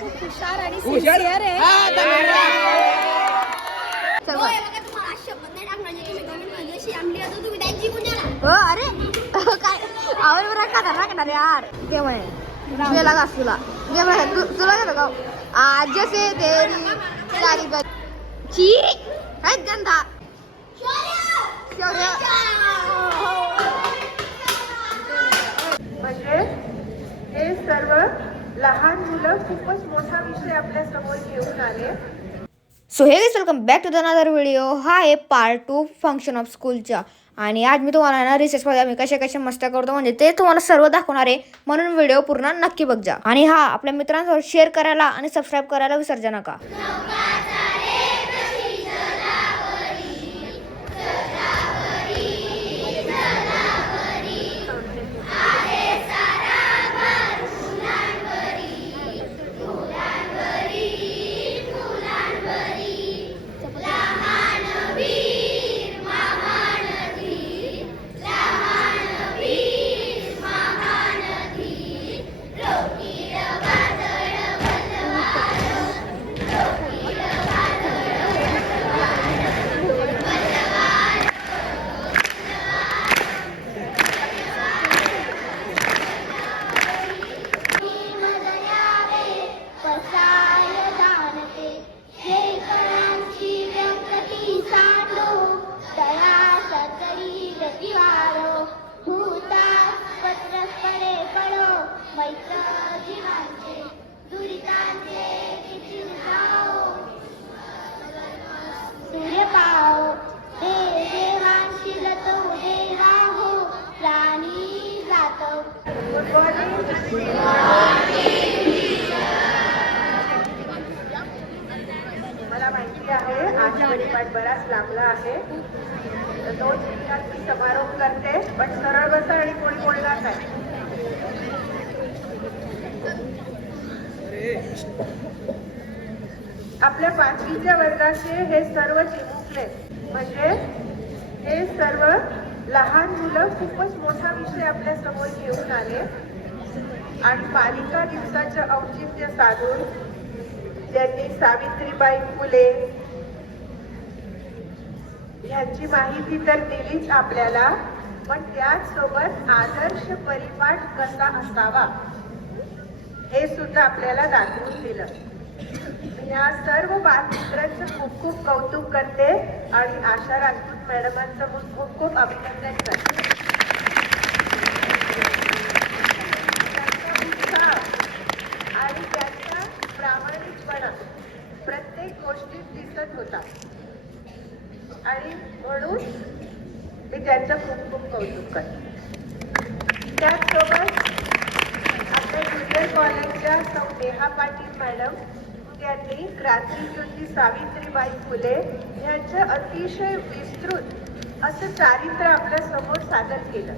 हुशार आणि सिन्सिअर आहे. अरे काय आवड बरं का राखणार यार ते म्हणे गेला का तुला ते म्हणे तुला गेलं का आज जसे तेरी सारी ची है गंधा म्हणजे हे सर्व लहान मुलं खूपच मोठा विषय आपल्या समोर घेऊन आले. So hey guys welcome back to the another video. हा आहे पार्ट 2 फंक्शन ऑफ स्कूलचा. आणि आज मी तुम्हाला ना रिसेसमध्ये आम्ही कशा मस्त्या करतो म्हणजे ते तुम्हाला सर्व दाखवणार आहे, म्हणून व्हिडिओ पूर्ण नक्की बघा. आणि हा आपल्या मित्रांसोबत शेअर करायला आणि सबस्क्राईब करायला विसरू नका. मला माहिती आहे आज परिपाठ बराच लांबला आहे, तर 2 मिनिटात मी समारोप करते, पण सरळ बसा आणि कोणी बोलणार नाही. आपल्या 5वीच्या वर्गाचे हे सर्व चिमुकले, म्हणजे हे सर्व लहान मुलं खूपच मोठा विषय आपल्या समोर घेऊन आले. आणि पालिका दिवसाचं औचित्य साधून त्यांनी सावित्रीबाई फुले ह्यांची माहिती तर दिलीच आपल्याला, पण त्याचसोबत आदर्श परिपाठ कसा असावा हे सुद्धा आपल्याला दाखवून दिलं. या सर्व बालमित्रांचं खूप खूप कौतुक करते आणि आशा राजपूत मॅडमांचं खूप खूप अभिनंदन करते. आणि त्यांचा प्रामाणिकपणा प्रत्येक गोष्टीत दिसत होता आणि म्हणून मी त्यांचं खूप खूप कौतुक करते. त्याचसोबत आपल्या ज्युनियर कॉलेजच्या सौ नेहा पाटील मॅडम त्यांनी क्रांतिज्योती सावित्रीबाई फुले यांचं अतिशय विस्तृत असं चारित्र्य आपल्या समोर सादर केलं.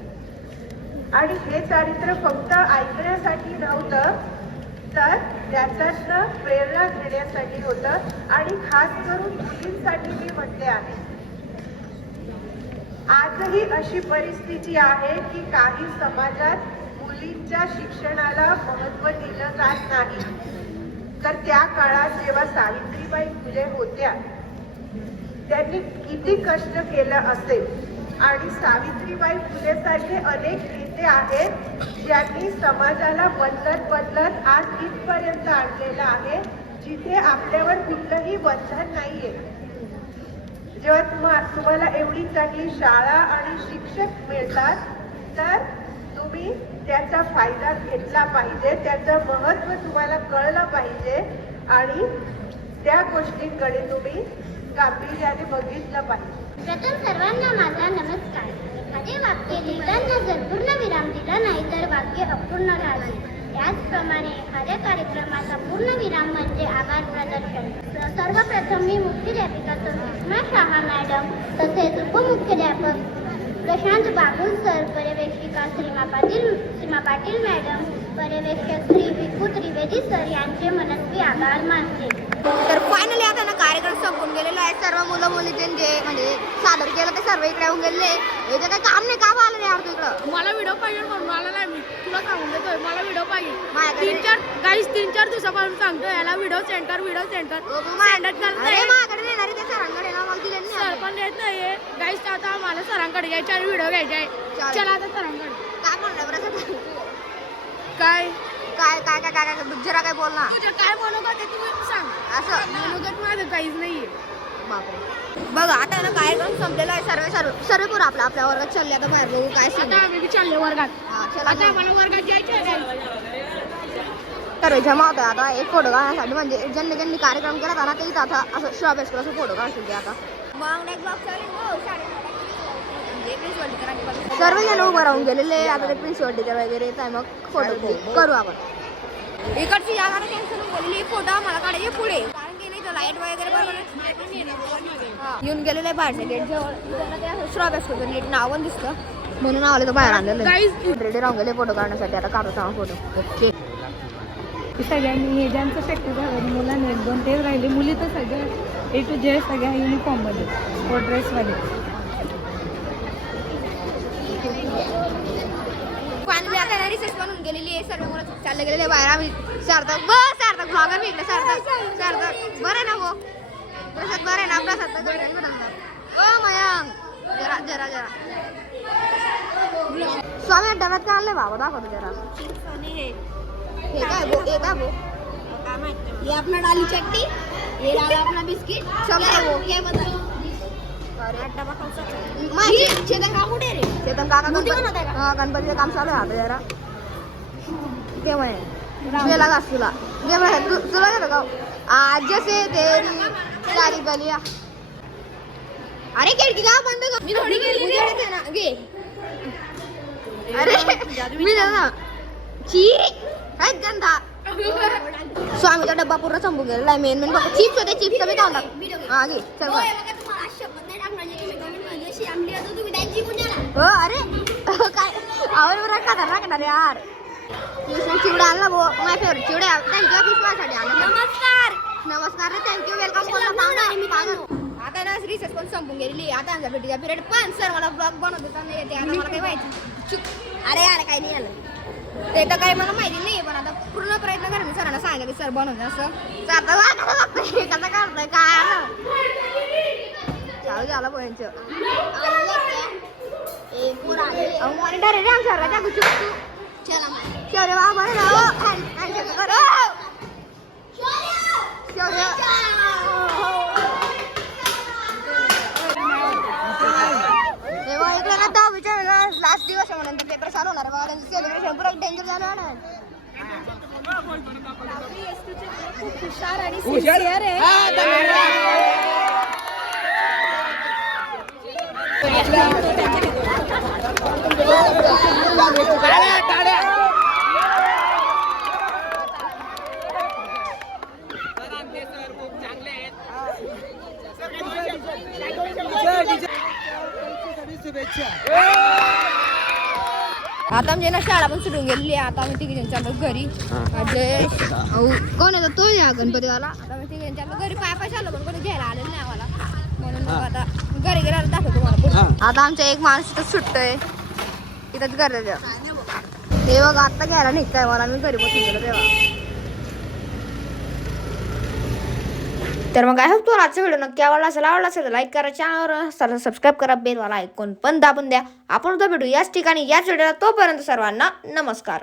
आणि हे चारित्र्य फक्त ऐकण्यासाठी नव्हतं, तर त्याच्यातनं प्रेरणा घेण्यासाठी होतं. आणि खास करून मुलींसाठी मी म्हणते आहे, आजही अशी परिस्थिती आहे की काही समाजात मुलींच्या शिक्षणाला महत्त्व दिलं जात नाही. तर त्या काळात जेव्हा सावित्रीबाई फुले होत्या, त्यांनी किती कष्ट केलं असेल. आणि सावित्रीबाई फुले सारखे अनेक नेते आहेत ज्यांनी समाजाला बदलत आज इथपर्यंत आणलेलं आहे, जिथे आपल्यावर कुठलंही बंधन नाहीये. जेव्हा तुम्हाला एवढी चांगली शाळा आणि शिक्षक मिळतात, तर तुम्ही त्याचा फायदा घेतला पाहिजे, त्याचं महत्त्व तुम्हाला कळलं पाहिजे आणि त्या गोष्टींकडे तुम्ही गांभीर्याने बघितलं पाहिजे. प्रथम सर्वांना माझा नमस्कार. एखादे वाक्य लिहिताना जर पूर्ण विराम दिला नाही तर वाक्य अपूर्ण राहील. त्याचप्रमाणे एखाद्या कार्यक्रमाचा पूर्ण विराम म्हणजे आभार प्रदर्शन. सर्वप्रथम मी मुख्याध्यापिका सुषमा शाह मॅडम, तसेच उपमुख्याध्यापक प्रशांत बागुल सर, पर्यवेक्षिका सीमा पाटील मॅडम, पर्यवेक्षक श्री विकू त्रिवेदी सर यांचे मनस्वी आभार मानते. तर फायनली आता ना कार्यक्रम संपून येऊन गेलेलो आहे सर्व मुलं मुली जे म्हणजे सादर केलं ते सर्व इकडे येऊन गेलेले. याचं काही काम नाही, का आलं रे यार तू इकडं? मला व्हिडिओ पाहिजे म्हणून मला नाही, मी तुला सांगून देतोय मला व्हिडिओ पाहिजे. माझ्याकडे 3-4 दिवसापासून सांगतोय याला व्हिडिओ सेंड कर अरे माझ्याकडे येणार आहे, त्या सरांकडे ना मला दिले नाही. सर पण येत नाहीये गाईस. आता आम्हाला सरांकडे यायचे आणि व्हिडिओ घ्यायचे आहे. चालेल. चला आता सरांकडे. काय म्हणलं बरं सर? काय काय काय काय काय काय जरा काय बोल ना तुझं काय मनोगत आहे तुम्ही सांग. असं. मनोगत माझं काहीच नाहीये. बापरे. बघा आता ना कार्यक्रम संपलेला आहे. सर्व पोरं आपल्या वर्गात चालले. आता बाहेर बघू काय सीन आता आहे. आम्ही बी चालले वर्गात. चला आता आम्हाला वर्गात जायचं आहे guys. तर जमा होतं आता एक फोटो काढण्यासाठी. म्हणजे ज्यांनी ज्यांनी कार्यक्रम केला होता ना ते इथं आता असं शॉप असं फोटो काढतील ते आता. सर्व जण उभं राहून गेलेले. आता ते प्रिन्सिपल टीचर वगैरे काय मग फोटो करू आपण. इकडची जागा कॅन्सल केलेली. फोटो आम्हाला काढायचे पुढे, कारण की नाही तर लाईट वगैरे बरोबर येऊन गेलेले बाहेरच्या गेट जवळ. श्रॉप असतो नीट नाव पण दिसतं म्हणून आले तर बाहेर आणलेलं. रेडी राहून गेले फोटो काढण्यासाठी. आता काढतो चांगला फोटो. ओके. सगळ्यांनी हे ज्यांचं शक्य झालं मुलांना 1-2 तेच राहिले. मुली तर सगळ्या A to Z सगळ्या युनिफॉर्ममध्ये व ड्रेसमध्ये. फायनली आता रिसेस बनून गेलेली आहे. सर्व मुलं चालले गेलेले बाहेर. आम्ही सार्थक सार्थक ब्लॉगर मी इकडे. सार्थक बरं आहे ना गो? प्रसाद बरं आहे ना? प्रसाद ओ मयांक जरा जरा जरा स्वामी डब्यात का आणले बाबा? दाखवतो जरा. हे काय भो? हे काय भो? ये अपना डाली चट्टी, ये डाला अपना बिस्किट. क्या बता चेतन का कुठे रे? चेतन काका गणपतीचं काम चालू आहे आता जरा. ते म्हणे गेला घास तुला. घे म्हणे तुला घेतो का? आज जसे तेरी सारी गलिया. अरे खिडकी का बंद कर? मी थोडी गेली ना. घे. अरे मी ना ची हाय गंधा. स्वामीचा डब्बा पूर्ण संपून गेलेला आहे. मेन बघ चिप्स होते. चिप्स मी खाऊन टाक. हा घे चल बघ. हो अरे काय आवड बरं खतरनाक ना रे यार. चिवडा आणला भो. माय फेवरेट चिवडा. थँक्यू माझ्यासाठी आणला. नमस्कार रे. थँक्यू वेलकम बोलला. आता ना रिसेस पण संपून गेलेली. आता आमच्या भेटीचा पिरियड. पण सर मला ब्लॉग बनवत होता नाही येते. आता मला काही माहिती. अरे यार काही नाही आलं ते तर काही मला माहिती नाही. पण आता पूर्ण प्रयत्न करेन. मी सरांना सांगितलं की सर बनवते असं. कसं काढतंय काय आलं चालू झालं पोह्यांचं. डायरेक्ट आम सर त्या गुच्चू शौर्य बाबा बरं ना शौर्य. तेव्हा इकडे ना दहा विचार लास्ट दिवस आहे म्हणून पेपर चालू होणार आहे. त्यांचं सेलिब्रेशन पुरा डेंजर झालं ना. हुशार आणि सिन्सिअर आहे. आता म्हणजे ना शाळा पण सुटून गेलेली आहे. आता आम्ही तिघी जण चाललो घरी. कोण येतो तो या गणपतीवाला. आता आम्ही तिघी जण चाललो घरी. पाय चाललो पण कोणी घ्यायला आलेलं नाही आम्हाला. म्हणून मग आता घरी गेल्यावर दाखवतो तुम्हाला. आता आमचा एक माणूस इथं सुटतोय. इथंच घर हे बघ आता घ्यायला निघताय मला. मी घरी बसून गेलो तेव्हा. तर मग आय होप तुम्हाला आजचा व्हिडिओ नक्की आवडला असेल तर लाईक करा. चॅनलवर सबस्क्राईब करा. बेल वाला ऐकून पण दाबून द्या. आपण उद्या भेटू याच ठिकाणी याच व्हिडिओला. तोपर्यंत सर्वांना नमस्कार.